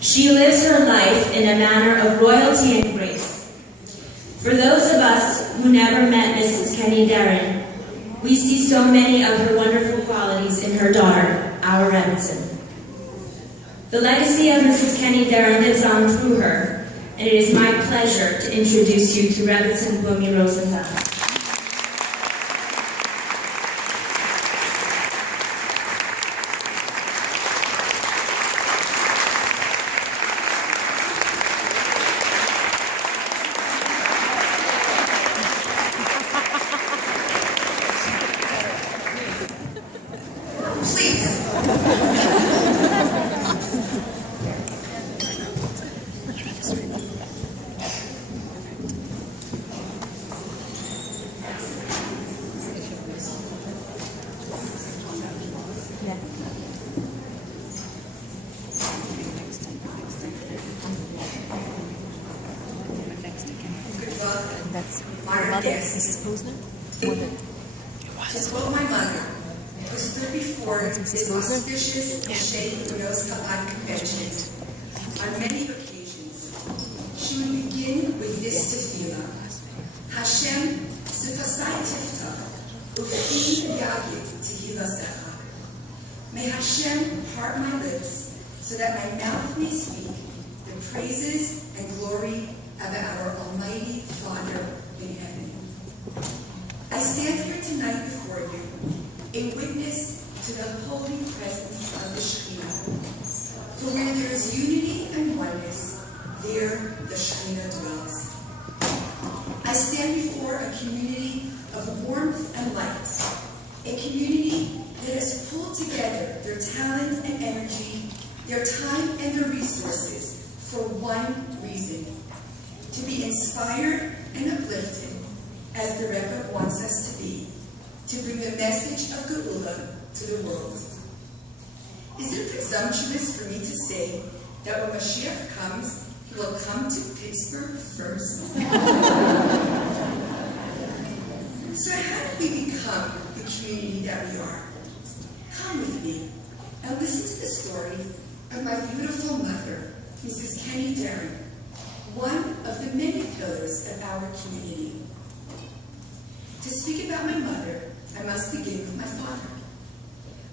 She lives her life in a manner of royalty and grace. For those of us who never met Mrs. Kenny Darren, we see so many of her wonderful qualities in her daughter, our Rebbetzin. The legacy of Mrs. Kenny Darren lives on through her, and it is my pleasure to introduce you to Rebbetzin Bumi Rosenthal. That's my mother, Mrs. Posner. To quote my mother, who stood before this auspicious Sheikh Rose Kabbat convention on many occasions, she would begin with this tefillah: Hashem sifasai tiftach, ufi yagid tehilasecha. May Hashem part my lips so that my mouth may speak the praises and glory of our Almighty Father in heaven. I stand here tonight before you, a witness to the holy presence of the Shekhinah. For where there is unity and oneness, there the Shekhinah dwells. I stand before a community of warmth and light, a community that has pulled together their talent and energy, their time and their resources for one reason: to be inspired and uplifted as the Rebbe wants us to be, to bring the message of Geula to the world. Is it presumptuous for me to say that when Mashiach comes, he will come to Pittsburgh first? So how did we become the community that we are? Come with me and listen to the story of my beautiful mother, Mrs. Kenny Darren, one of the many pillars of our community. To speak about my mother, I must begin with my father.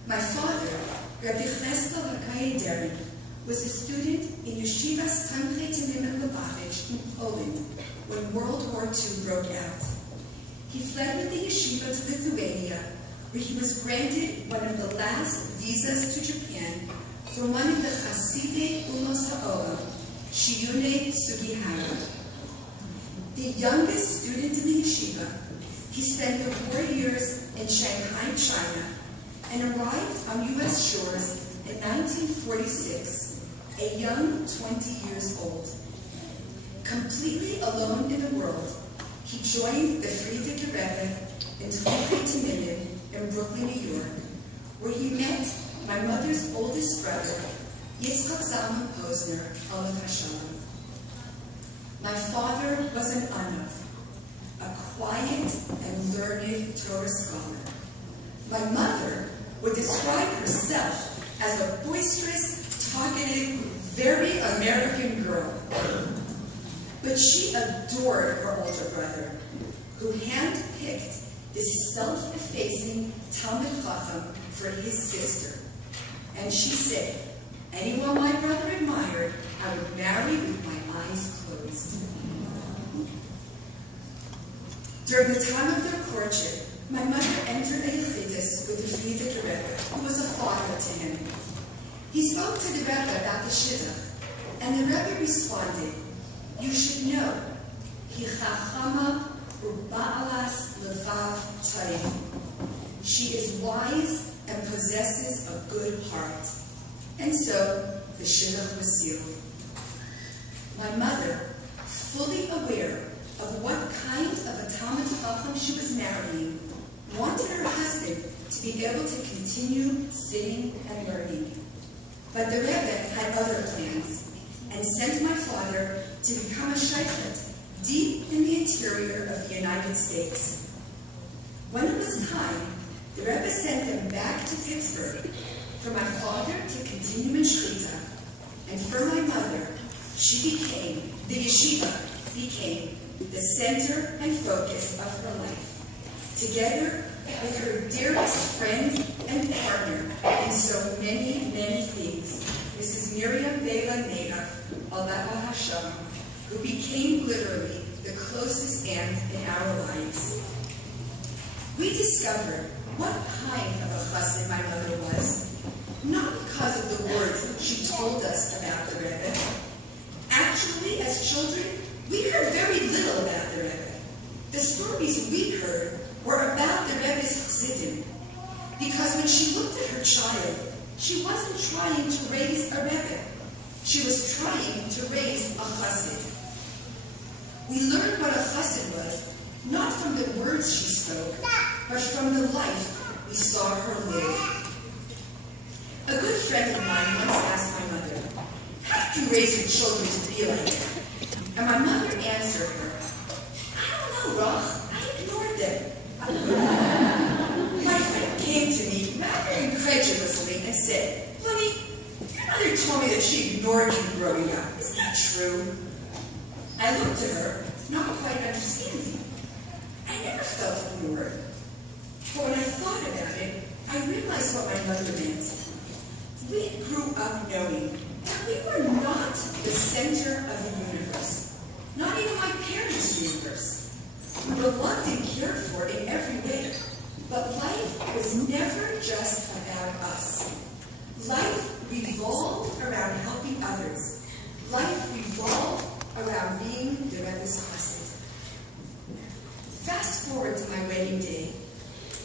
My father, Rabbi Cheskel Hakai Darren, was a student in Yeshivas Tamkei Temim Lubavitch in Poland when World War II broke out. He fled with the yeshiva to Lithuania, where he was granted one of the last visas to Japan from one of the Hasidei Ulos HaOlam, Shiyune Sugihara. The youngest student in the yeshiva, he spent the 4 years in Shanghai, China, and arrived on U.S. shores in 1946, a young 20 years old. Completely alone in the world, he joined the Frierdiker Rebbe in Tamkei Temim in Brooklyn, New York, where he met my mother's oldest brother, Yitzchak Zalman Posner, Olav Hashalom. My father was an Anav, a quiet and learned Torah scholar. My mother would describe herself as a boisterous, talkative, very American girl. But she adored her older brother, who handpicked this self-effacing Talmud Chacham for his sister. And she said, anyone my brother admired, I would marry with my eyes closed. During the time of their courtship, my mother entered a yechidus with the Frierdiker Rebbe, who was a father to him. He spoke to the Rebbe about the shidduch, and the Rebbe responded, you should know, hi chachama u'ba'alas levav toiv. She is wise and possesses a good heart. And so, the shidduch was sealed. My mother, fully aware of what kind of a Talmud Chacham she was marrying, wanted her husband to be able to continue sitting and learning. But the Rebbe had other plans, and sent my father to become a sheikhet deep in the interior of the United States. When it was time, the Rebbe sent them back to Pittsburgh for my father to continue in Shechita, the yeshiva became the center and focus of her life, together with her dearest friend and partner in so many, many things, Mrs. Miriam Bela Nedav, Aleha Hashem, who became literally the closest aunt in our lives. We discovered what kind of a chassid my mother was, not because of the words she told us about the Rebbe. Actually, as children, we heard very little about the Rebbe. The stories we heard were about the Rebbe's chassidim, because when she looked at her child, she wasn't trying to raise a Rebbe. She was trying to raise a chassid. We learned what a chassid was, not from the words she spoke, but from the life we saw her live. A good friend of mine once asked my mother, "How did you raise your children to be like that?" And my mother answered her, "I don't know, Rach, I ignored them." My friend came to me rather incredulously and said, "Honey, your mother told me that she ignored you growing up. Is that true?" I looked at her, not quite understanding. I never felt ignored. But when I thought about it, I realized what my mother meant. We grew up knowing that we were not the center of the universe, not even my parents' universe. We were loved and cared for in every way, but life was never just about us. Life revolved around helping others. Life revolved around being the Rebbe's chassid. Fast forward to my wedding day,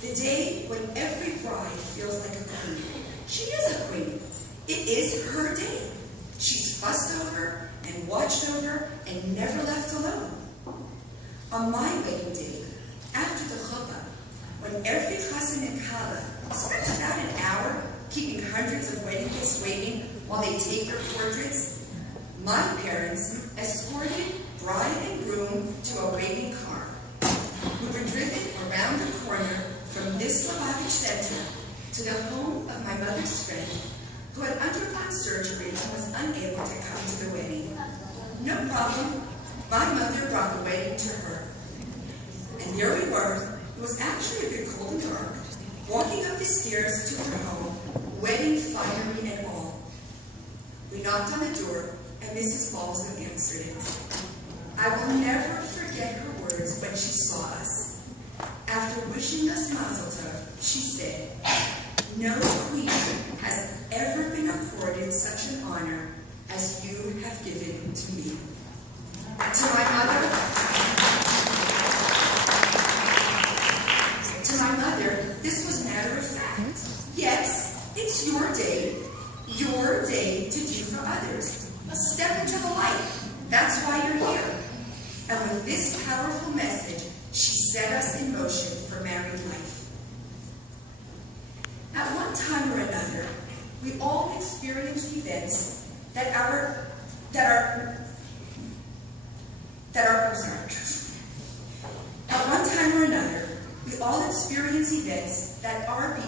the day when every bride feels like a queen. She is a queen. It is her day. She's fussed over and watched over and never left alone. On my wedding day, after the chuppah, when every chassan and kala spends about an hour keeping hundreds of wedding guests waiting while they take their portraits, my parents escorted bride and groom to a waiting car. We were driven around the corner from this Lubavitch Center to the home of my mother's friend who had undergone surgery and was unable to come to the wedding. No problem. My mother brought the wedding to her. And there we were. It was actually a bit cold and dark, walking up the stairs to her home, wedding finery and all. We knocked on the door, and Mrs. Balsam answered it. I will never forget her words when she saw us. After wishing us Mazel Tov, she said, "No queen has ever been accorded such an honor as you have given to me." To my mother, this was matter of fact. Yes, it's your day to do for others. Step into the light. That's why you're here. And with this powerful message, she set us in motion for married life. At one time or another, we all experience events that are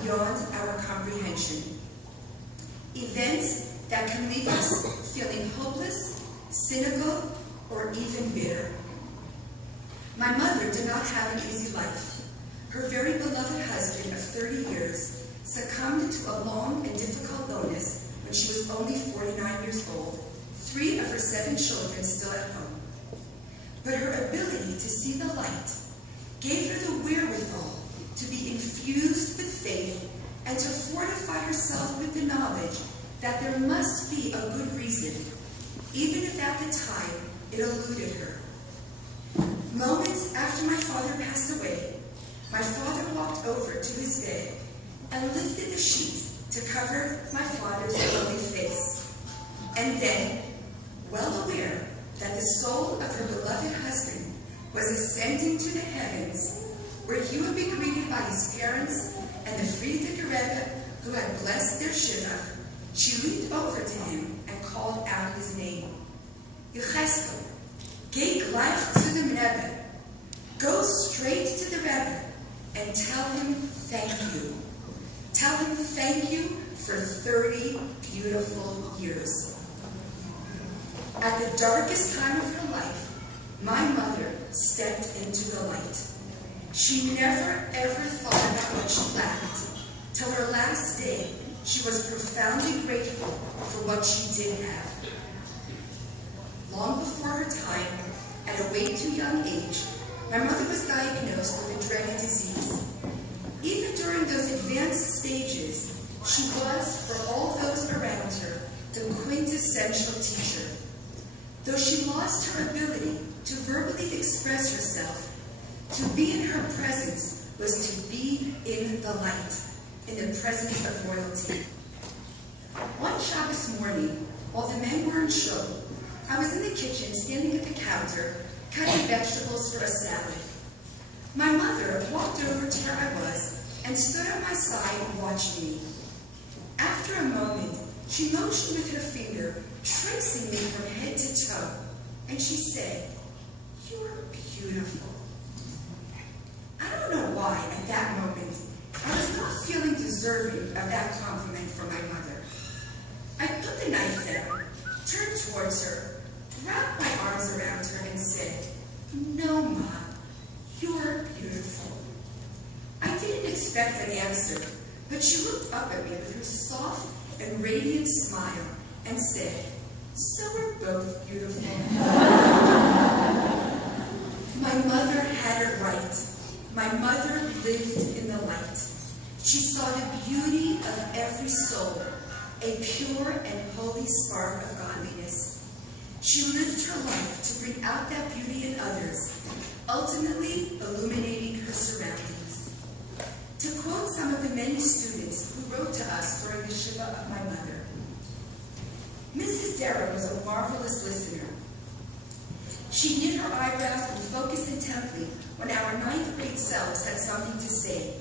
beyond our comprehension. Events that can leave us feeling hopeless, cynical, or even bitter. My mother did not have an easy life. Her very beloved husband of 30 years succumbed to a long and difficult illness when she was only 49 years old, 3 of her 7 children still at home. But her ability to see the light gave her the wherewithal to be infused with faith and to fortify herself with the knowledge that there must be a good reason, even if at the time it eluded her. Moments after my father passed away, my father walked over to his bed and lifted the sheet to cover my father's lonely face. And then, well aware that the soul of her beloved husband was ascending to the heavens, where he would be greeted by his parents and the Frierdiker Rebbe who had blessed their shidduch, she leaned over to him and called out his name. Yecheskel, geh gleich zu dem Rebbe. Go straight to the Rebbe and tell him thank you. Tell him thank you for 30 beautiful years. At the darkest time of her life, my mother stepped into the light. She never ever thought about what she lacked. Till her last day, she was profoundly grateful for what she did have. Long before her time, at a way too young age, my mother was diagnosed with a dreaded disease. Even during those advanced stages, she was, for all those around her, the quintessential teacher. Though she lost her ability to verbally express herself, to be in her presence was to be in the light, in the presence of royalty. One Shabbos morning, while the men were in shul, I was in the kitchen standing at the counter, cutting vegetables for a salad. My mother walked over to where I was and stood at my side watching me. After a moment, she motioned with her finger, tracing me from head to toe, and she said, "You're beautiful." I don't know why, at that moment, I was not feeling deserving of that compliment from my mother. I put the knife down, turned towards her, wrapped my arms around her, and said, "No, Ma, you're beautiful." I didn't expect an answer, but she looked up at me with her soft and radiant smile and said, "So we're both beautiful." My mother had it right. My mother lived in the light. She saw the beauty of every soul, a pure and holy spark of godliness. She lived her life to bring out that beauty in others, ultimately illuminating her surroundings. To quote some of the many students who wrote to us during the Shiva of my mother, Mrs. Darrow was a marvelous listener. She knit her eyebrows and focused intently when our 9th grade selves had something to say.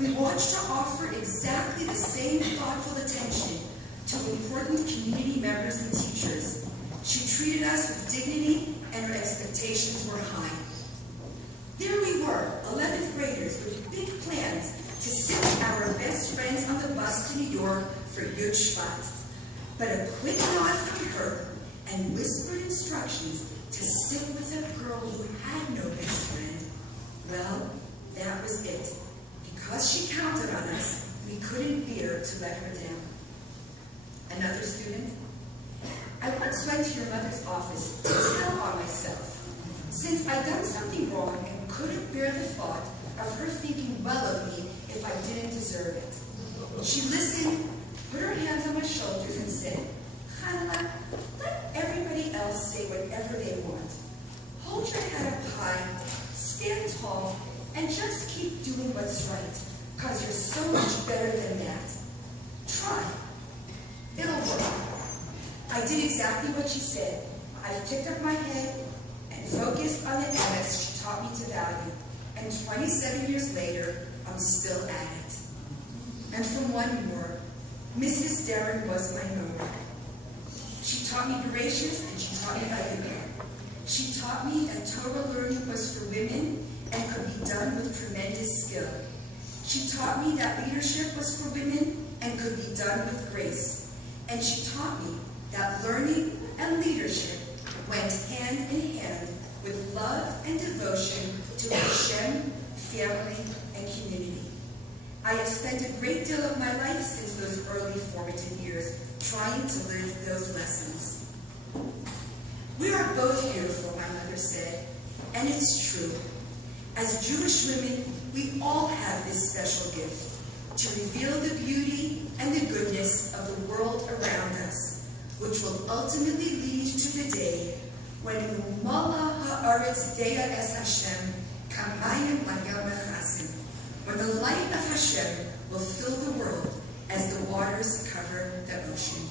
We watched her offer exactly the same thoughtful attention to important community members and teachers. She treated us with dignity and her expectations were high. There we were, 11th graders with big plans to sit with our best friends on the bus to New York for Yud Shvat. But a quick nod from her and whispered instructions to sit with a girl who had no best friend. Well, that was it. Because she counted on us, we couldn't bear to let her down. Another student? I once went to your mother's office to tell on myself, since I'd done something wrong and couldn't bear the thought of her thinking well of me if I didn't deserve it. She listened, put her hands on my shoulders, and said, "Hanna, let everybody else say whatever they want. Hold your head up high, stand tall, and just keep doing what's right, because you're so much better than that. Try. It'll work." I did exactly what she said. I picked up my head and focused on the MS she taught me to value. And 27 years later, I'm still at it. And from one more, Mrs. Darren was my mother. She taught me Bereshit and she taught me Vayikra. She taught me that Torah learning was for women and could be done with tremendous skill. She taught me that leadership was for women and could be done with grace. And she taught me that learning and leadership went hand in hand with love and devotion to Hashem, family, and community. I have spent a great deal of my life since those early formative years trying to live those lessons. We are both beautiful, my mother said, and it's true. As Jewish women, we all have this special gift to reveal the beauty and the goodness of the world around us, which will ultimately lead to the day when Mala ha'aretz deya es Hashem kamayim layam echasim, when the light of Hashem will fill the world as the waters cover the ocean.